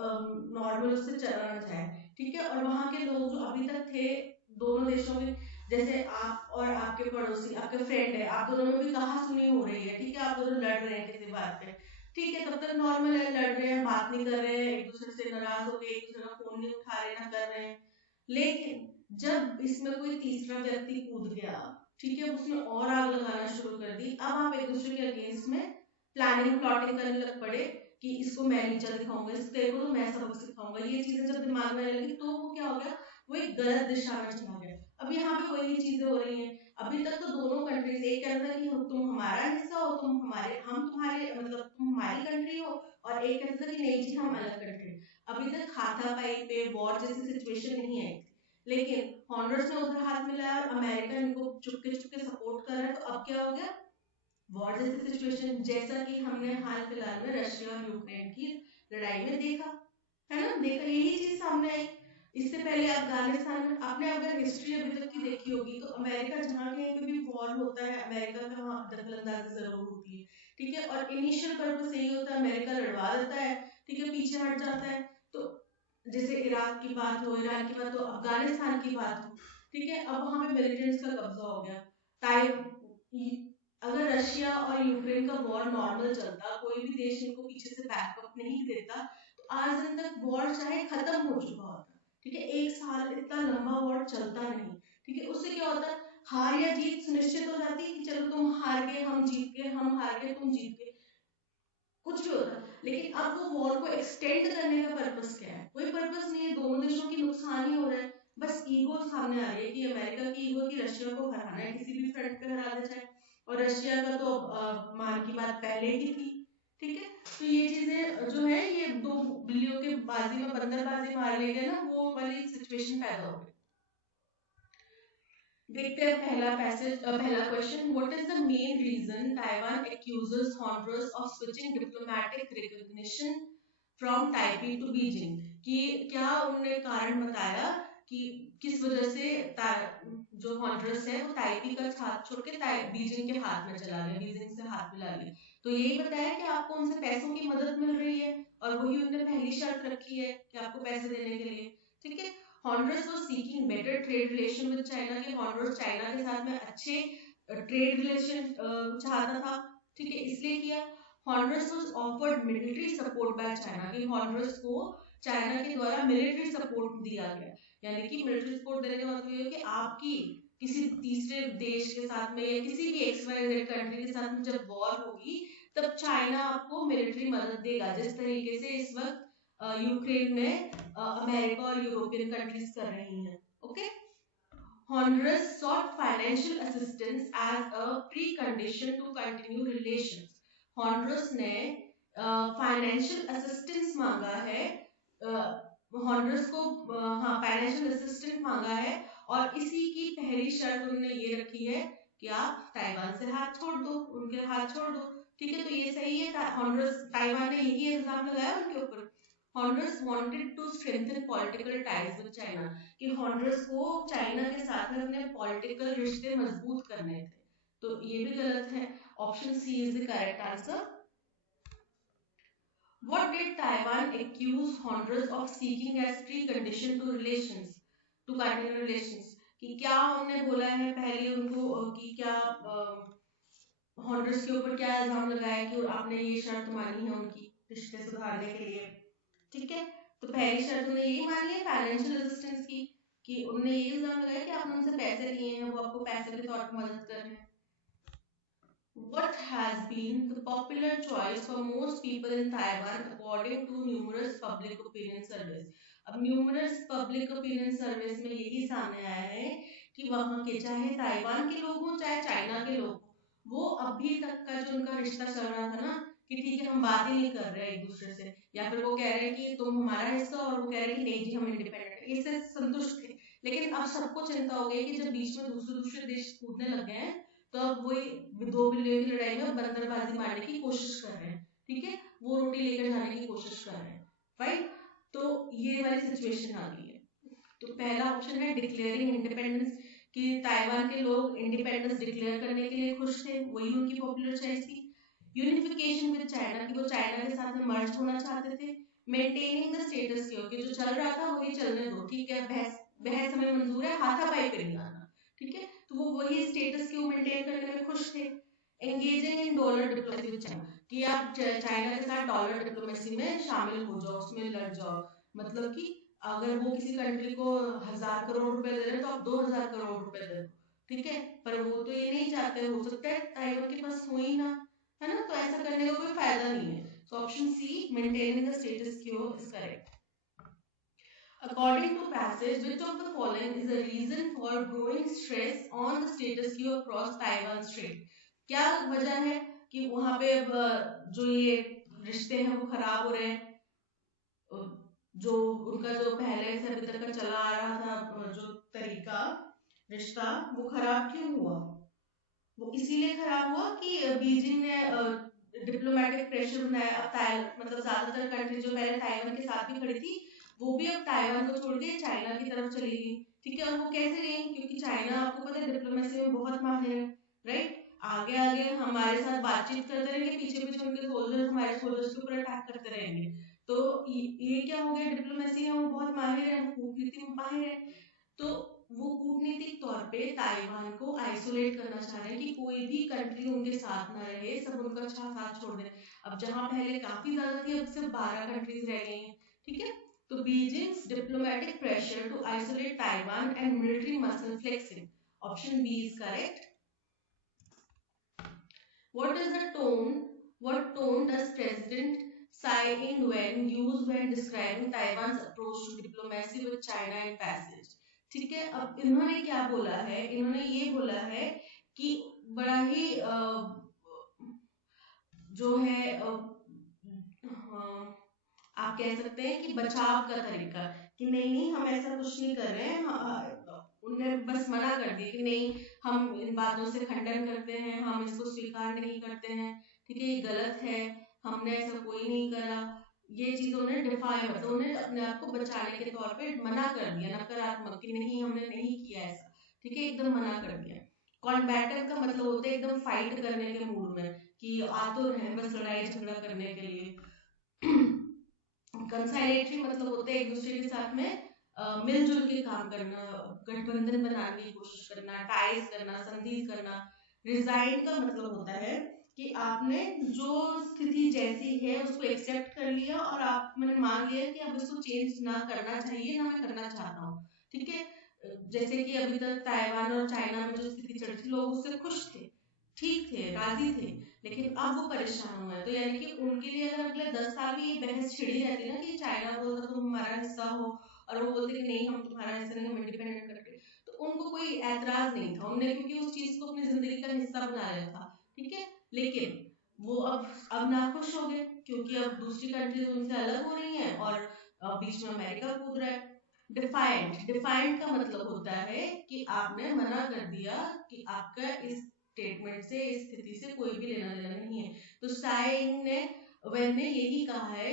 नॉर्मल उससे चला ना जाए, ठीक है। और वहां के लोग जो अभी तक थे दोनों देशों में, जैसे आप और आपके पड़ोसी, आपके फ्रेंड है, आप दोनों में भी कहा सुनी हो रही है, ठीक है, आप दोनों लड़ रहे हैं किसी बात पे, ठीक है, तब तक नॉर्मल है, लड़ रहे हैं, बात नहीं कर रहे हैं, एक दूसरे से नाराज हो गए, एक दूसरे का फोन नहीं उठा रहे, ना कर रहे हैं। लेकिन जब इसमें कोई तीसरा व्यक्ति कूद गया, ठीक है, उसने और आग लगाना शुरू कर दी, अब आप एक दूसरे के अगेंस्ट में प्लानिंग प्लॉटिंग करने लग पड़े कि इसको मैं नीचा दिखाऊंगा, इस तेरे को तो मैं सबक सिखाऊंगा, ये चीजें जब दिमाग में आने लगी, तो वो क्या हो गया, वो एक गलत दिशा में चला गया। अब यहाँ पे वही चीजें हो रही हैं, अभी तक तो दोनों कंट्रीज एक कहता था कि तुम हमारा हिस्सा हो, तुम हमारे, हम तुम्हारे, मतलब तुम हमारी कंट्री हो, और एक कहता था कि नहीं जी हम अलग कंट्री। अभी तक हाथापाई पे वॉर जैसी सिचुएशन नहीं आई थी, लेकिन हॉन्डुरस ने उधर हाथ मिलाया और अमेरिका इनको चुपके चुपके सपोर्ट कर रहा है, तो अब क्या हो गया, वॉर जैसी सिचुएशन, जैसा कि हमने हाल फिलहाल में रशिया और यूक्रेन की लड़ाई में देखा, है ना, देखा, यही चीज सामने आई। इससे पहले अफगानिस्तान में आपने अगर हिस्ट्री अभी तक की देखी होगी, तो अमेरिका जहाँ कहीं पे भी वॉर होता है, अमेरिका का वहाँ दखल अंदाजी जरूर होती है, ठीक है। और इनिशियल पर्पस यही होता है, अमेरिका लड़वा देता है, ठीक है, पीछे हट जाता है। तो जैसे इराक की बात हो, ईरान की बात हो, अफगानिस्तान की बात हो, ठीक है, अब वहां पे मिलिटेंट्स का कब्जा हो गया। अगर रशिया और यूक्रेन का वॉर नॉर्मल चलता, कोई भी देश इनको पीछे से बैकअप नहीं देता, तो आज दिन तक वॉर चाहे खत्म हो चुका होता, ठीक है। 1 साल इतना लंबा वॉर चलता नहीं, ठीक है, उससे क्या होता, हार या जीत सुनिश्चित हो जाती कि चलो तुम हार गए हम जीत गए, हम हार गए तुम जीत गए, कुछ भी होता। लेकिन अब वो वॉर को एक्सटेंड करने का पर्पस क्या है, कोई पर्पस नहीं है, दोनों देशों की नुकसान ही हो रहा है, बस ईगो सामने आ रही है कि अमेरिका की ईगो की रशिया को हराना है, किसी भी फ्रंट पे हरा दे जाए, और रशिया का तो मान की बात पहले ही थी, ठीक है। तो ये चीजें जो है, ये दो बिल्लियों के बाजी में बंदरबाजी मारने के ना, वो वाली सिचुएशन पैदा हो गई। देखते हैं पहला question, what is the main reason Taiwan accuses Honduras of switching diplomatic recognition from Taipei to Beijing, कि क्या उन्होंने कारण बताया कि किस वजह से जो हॉन्डुरस है वो ताइपी का हाथ छोड़ के बीजिंग के हाथ में चला गया, बीजिंग से हाथ मिला लिया। तो यही बताया कि आपको उनसे पैसों की मदद मिल रही है, और वही उन्होंने पहली शर्त रखी है कि आपको पैसे देने के लिए, ठीक है। Honduras was seeking better trade relation with China, कि हॉन्डुरस चाइना के साथ में अच्छे ट्रेड रिलेशन चाहता था, ठीक है, इसलिए किया। Honduras was offered military support by China, कि हॉन्डुरस को चाइना के द्वारा मिलिट्री सपोर्ट दिया गया। यानी कि मिलिट्री सपोर्ट देने का मतलब ये है कि आपकी किसी तीसरे देश के साथ में या किसी भी XYZ कंट्री के साथ में जब वॉर होगी तब चाइना आपको मिलिट्री मदद देगा, जिस तरीके से इस वक्त यूक्रेन में अमेरिका और यूरोपियन कंट्रीज कर रही हैं। Okay. Honduras sought financial assistance as a precondition to continue relations. Honduras ने फाइनेंशियल असिस्टेंस मांगा है, हॉन्डुरस को हाँ फाइनेंशियल असिस्टेंस मांगा है, और इसी की पहली शर्त उन्होंने ये रखी है कि आप ताइवान से हाथ छोड़ दो, उनके हाथ छोड़ दो, ठीक है। तो ये सही है, हॉन्डुरस ताइवान ने यही इल्जाम लगाया उनके ऊपर। Honduras wanted to strengthen political ties with China, कि हॉन्डुरस को चाइना के साथ में अपने पॉलिटिकल रिश्ते मजबूत करने थे, तो ये भी गलत है। Option C is the correct answer. What did Taiwan accuse Honduras of seeking as precondition to relations, to continue relations? कि क्या उन्होंने बोला है पहले उनको कि क्या हॉन्डुरस के ऊपर क्या इल्जाम लगाया कि आपने ये शर्त मानी है उनकी रिश्ते सुधारने के लिए, ठीक है। तो पहली शर्त उन्होंने यही मानी है फाइनेंशियल असिस्टेंस की, कि उन्होंने ये इल्जाम लगाया कि आपने उनसे पैसे लिए हैं, वो आपको पैसे के तौर पर मदद कर रहे हैं। What has been the popular choice for most people in Taiwan according to numerous public opinion surveys? अब numerous public opinion surveys में यही सामने आया है कि वहाँ के चाहे ताइवान के लोग हों चाहे चाइना के लोग हों, वो अभी तक का जो उनका रिश्ता चल रहा था ना कि ठीक है हम बात ही नहीं कर रहे एक दूसरे से, या फिर वो कह रहे हैं कि तुम हमारा हिस्सा और वो कह रहे हैं कि नहीं जी हम इंडिपेंडेंट, इससे संतुष्ट थे। लेकिन अब सबको चिंता हो गई कि जब बीच में दूसरे देश कूदने लग गए हैं तो अब वही 2 बिलियन की लड़ाई में बंदरबाजी मारने की कोशिश कर रहे हैं, ठीक है, वो रोटी लेकर जाने की कोशिश कर रहे हैं, राइट। तो ये वाली सिचुएशन आ गई है। तो पहला ऑप्शन है डिक्लेयरिंग इंडिपेंडेंस, कि ताइवान के लोग इंडिपेंडेंस डिक्लेयर करने के लिए खुश थे, वही उनकी पॉपुलर चॉइस थी। यूनिफिकेशन विद चाइना, कि वो चाइना के साथ में मर्ज होना चाहते थे। मेंटेनिंग द स्टेटस क्यो, कि जो चल रहा था वही चलने दो, ठीक है, बहस बहस हमें मंजूर है, हाथापाई पे नहीं आना, ठीक है। तो वो वही स्टेटस क्यो मेंटेन करने में खुश थे। Engaging in dollar diplomacy with China, कि आप चाइना के साथ डॉलर डिप्लोमेसी में शामिल हो जाओ, उसमें लग जाओ, मतलब कि अगर वो किसी कंट्री को 1000 करोड़ रुपए दे रहे हैं तो आप 2000 करोड़ रुपए दे दो, ठीक है। पर वो तो ये नहीं चाहते, हो सकता है ताइवान के पास हो ही ना, है ना, तो ऐसा करने का कोई फायदा नहीं है। So option C maintaining the status quo is correct. According to passage, which of the following is a reason for growing stress on the status quo across Taiwan Strait? क्या वजह है कि वहां पे अब जो ये रिश्ते हैं वो खराब हो रहे हैं, जो उनका जो पहले से अभी तक का चला आ रहा था जो तरीका रिश्ता वो खराब क्यों हुआ? वो इसीलिए खराब हुआ कि बीजिंग ने डिप्लोमेटिक प्रेशर बनाया। अब मतलब ज्यादातर कंट्री जो पहले ताइवान के साथ भी खड़ी थी वो भी अब ताइवान को छोड़ के चाइना की तरफ चली गई, ठीक है। और वो कैसे गई? क्योंकि चाइना आपको पता है डिप्लोमेसी में बहुत माहिर है, राइट। आगे आगे हमारे साथ बातचीत करते रहेंगे, पीछे पीछे उनके सोल्जर्स हमारे सोल्जर्स के ऊपर अटैक करते रहेंगे। तो ये क्या हो गया, डिप्लोमेसी में वो बहुत माहिर है, कूटनीति में माहिर है। तो वो कूटनीतिक तौर पे ताइवान को आइसोलेट करना चाह रहे हैं कि कोई भी कंट्री उनके साथ ना रहे, सब उनका साथ छोड़ दें। अब जहां पहले काफी ज्यादा थी अब सिर्फ 12 कंट्रीज रह गई हैं, ठीक है। तो Beijing's diplomatic pressure to isolate Taiwan and military muscle flexing. Option B is correct. What is the tone? What tone does President Tsai Ing-wen use when describing Taiwan's approach to diplomacy with China and passage? ठीक है, अब इन्होंने क्या बोला है? इन्होंने ये बोला है कि बड़ा ही जो है आप कह सकते हैं कि बचाव का तरीका, कि नहीं नहीं हम ऐसा कुछ नहीं कर रहे हैं। उन्होंने बस मना कर दिया कि नहीं हम इन बातों से खंडन करते हैं, हम इसको स्वीकार नहीं करते हैं, ठीक है, ये गलत है, हमने ऐसा कोई नहीं करा। ये चीज उन्हें डिफाई, मतलब उन्हें अपने आप को बचाने के तौर पे मना कर दिया, नकारात्मक, कि नहीं हमने नहीं किया ऐसा, ठीक है, एकदम मना कर दिया। कॉम्बैटिव का मतलब होता है एकदम फाइट करने के मूड में, कि आतुर है बस लड़ाई झगड़ा करने के लिए। कंसाइलेटरी मतलब होते हैं एक दूसरे के साथ में मिलजुल के काम करना, गठबंधन बनाने की कोशिश करना, टाइज करना, संधि करना। रिजाइन का मतलब होता है कि आपने जो स्थिति जैसी है उसको एक्सेप्ट कर लिया और आपने मान लिया कि अब इसको चेंज ना करना चाहिए, ना मैं करना चाहता हूँ। ठीक है, जैसे कि अभी तक ताइवान और चाइना में जो स्थिति चल रही थी, लोग उससे खुश थे, ठीक थे, राजी थे, लेकिन अब वो परेशान हुए हैं। तो यानी कि उनके लिए अगर अगले 10 साल भी ये बहस छिड़ी रहती ना कि चाइना बोलता तुम हमारा हिस्सा हो और वो बोलते कि नहीं हम तुम्हारा हिस्सा नहीं, हम इंडिपेंडेंट कंट्री, तो उनको कोई ऐतराज नहीं था उनने, क्योंकि उस चीज को अपनी जिंदगी का हिस्सा बना लिया था। ठीक है, लेकिन वो अब नाखुश हो गए क्योंकि अब दूसरी कंट्रीज उनसे अलग हो रही हैं और बीच में अमेरिका कूद रहा है। डिफाइंड, डिफाइंड का मतलब होता है कि आपने मना कर दिया कि आपका इस स्टेटमेंट से, इस स्थिति से कोई भी लेना देना नहीं है। तो साइंग ने, वेन ने यही कहा है,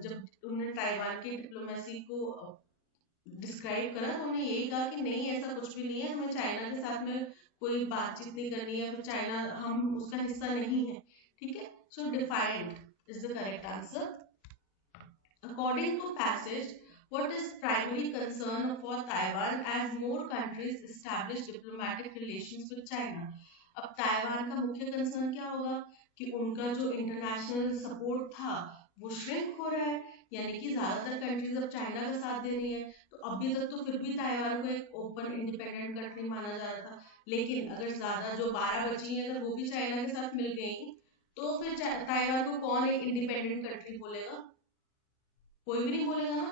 जब उन्होंने ताइवान की डिप्लोमेसी को डिस्क्राइब करा तो उन्होंने यही कहा कि नहीं ऐसा कुछ भी नहीं है, हमें चाइना के साथ में कोई बातचीत नहीं करनी है, फिर चाइना हम उसका हिस्सा नहीं है। ठीक है, so defined is the correct answer. According to passage, what is primary concern for Taiwan as more countries establish diplomatic relations with China? अब ताइवान का मुख्य कंसर्न क्या होगा कि उनका जो इंटरनेशनल सपोर्ट था वो श्रिंक हो रहा है, यानी कि ज्यादातर कंट्रीज अब चाइना का साथ दे रही है। तो अभी तक तो फिर भी ताइवान को एक ओपन इंडिपेंडेंट कंट्री माना जा रहा था, लेकिन अगर ज्यादा जो 12 बची हैं अगर वो भी चाइना के साथ मिल गई तो फिर ताइवान को कौन एक इंडिपेंडेंट कंट्री बोलेगा? कोई भी नहीं बोलेगा ना।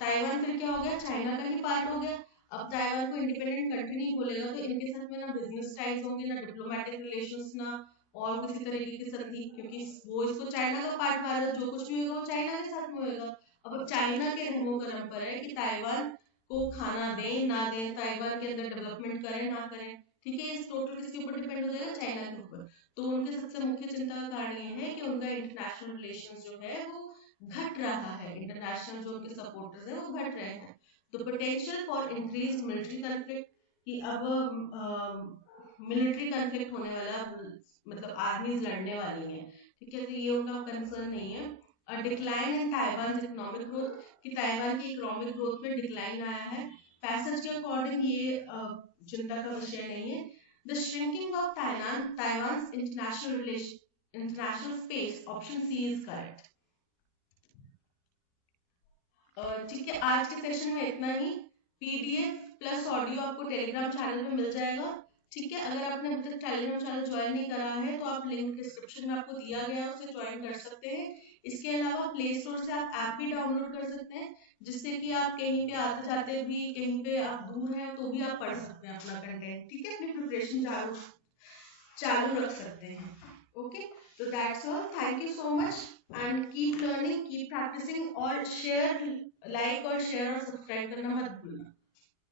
ताइवान फिर क्या हो गया, चाइना का ही पार्ट हो गया। अब ताइवान को इंडिपेंडेंट कंट्री नहीं बोलेगा तो इनके साथ में ना बिजनेस टाइज होंगे, ना डिप्लोमेटिक रिलेशंस, ना और किसी तरीके की संधि, क्योंकि वो इसको चाइना का पार्ट मान रहा है, जो कुछ भी होगा वो चाइना के साथ में होगा। अब चाइना के रहमो करम पर है कि ताइवान को खाना दें ना दें, ताइवान के अंदर डेवलपमेंट करें ना करें। ठीक है, इस टोटल किसके ऊपर डिपेंड हो जाएगा, चाइना के ऊपर। तो उनके सबसे मुख्य चिंता का कारण ये है कि उनका इंटरनेशनल रिलेशन जो है वो घट रहा है, इंटरनेशनल जो उनके सपोर्टर्स हैं वो घट रहे हैं। तो potential for increase military conflict, कि अब मिलिट्री कॉन्फ्लिक्ट होने वाला, मतलब आर्मीज लड़ने वाली हैं। ठीक है, तो ये उनका कंसर्न नहीं है। Decline in Taiwan economic growth, कि ताइवान की इकोनॉमिक ग्रोथ में डिक्लाइन आया है। पैसेज के अकॉर्डिंग ये चिंता का विषय नहीं है। The shrinking of Taiwan international relation, international space, option C is correct. ठीक है, आज के सेशन में इतना ही। पीडीएफ प्लस ऑडियो आपको टेलीग्राम चैनल पे मिल जाएगा। ठीक है, अगर आपने अभी तक टेलीग्राम चैनल ज्वाइन नहीं करा है तो आप लिंक डिस्क्रिप्शन में आपको दिया गया है, उसे ज्वाइन कर सकते हैं। इसके अलावा प्ले स्टोर से आप ऐप भी डाउनलोड कर सकते हैं, जिससे कि आप कहीं पे आते जाते भी, कहीं पे आप दूर हैं तो भी आप पढ़ सकते हैं अपना कंटेंट। ठीक है, अपनी प्रिपरेशन चालू चालू रख सकते हैं। ओके, तो that's all, thank you so much and keep learning, keep practising, और शेयर, लाइक और शेयर और सब्सक्राइब करना मत भूलना।